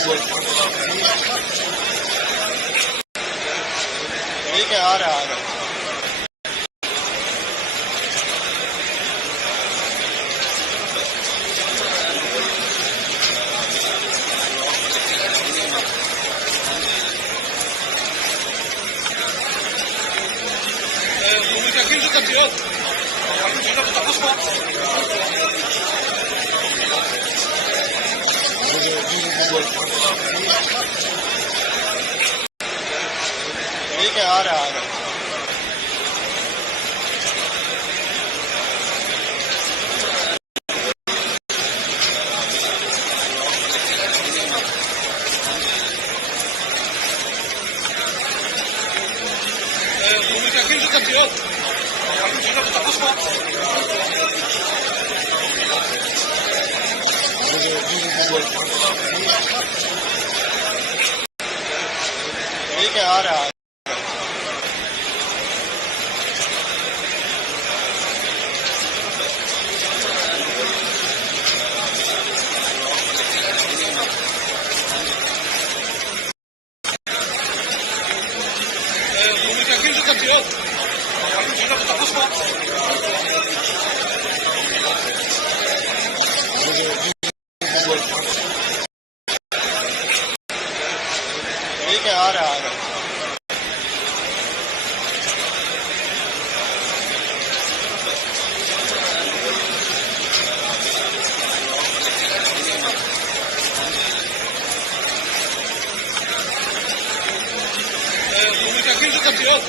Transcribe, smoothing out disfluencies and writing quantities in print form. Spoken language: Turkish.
ठीक है, आ रहा है। Comunicación Castellón. ठीक है, आ रहा है। Comunicación Castellón. ठीक है, आ रहा है। Comunicación Castellón. ठीक है, आ रहा है। Comunicación Castellón.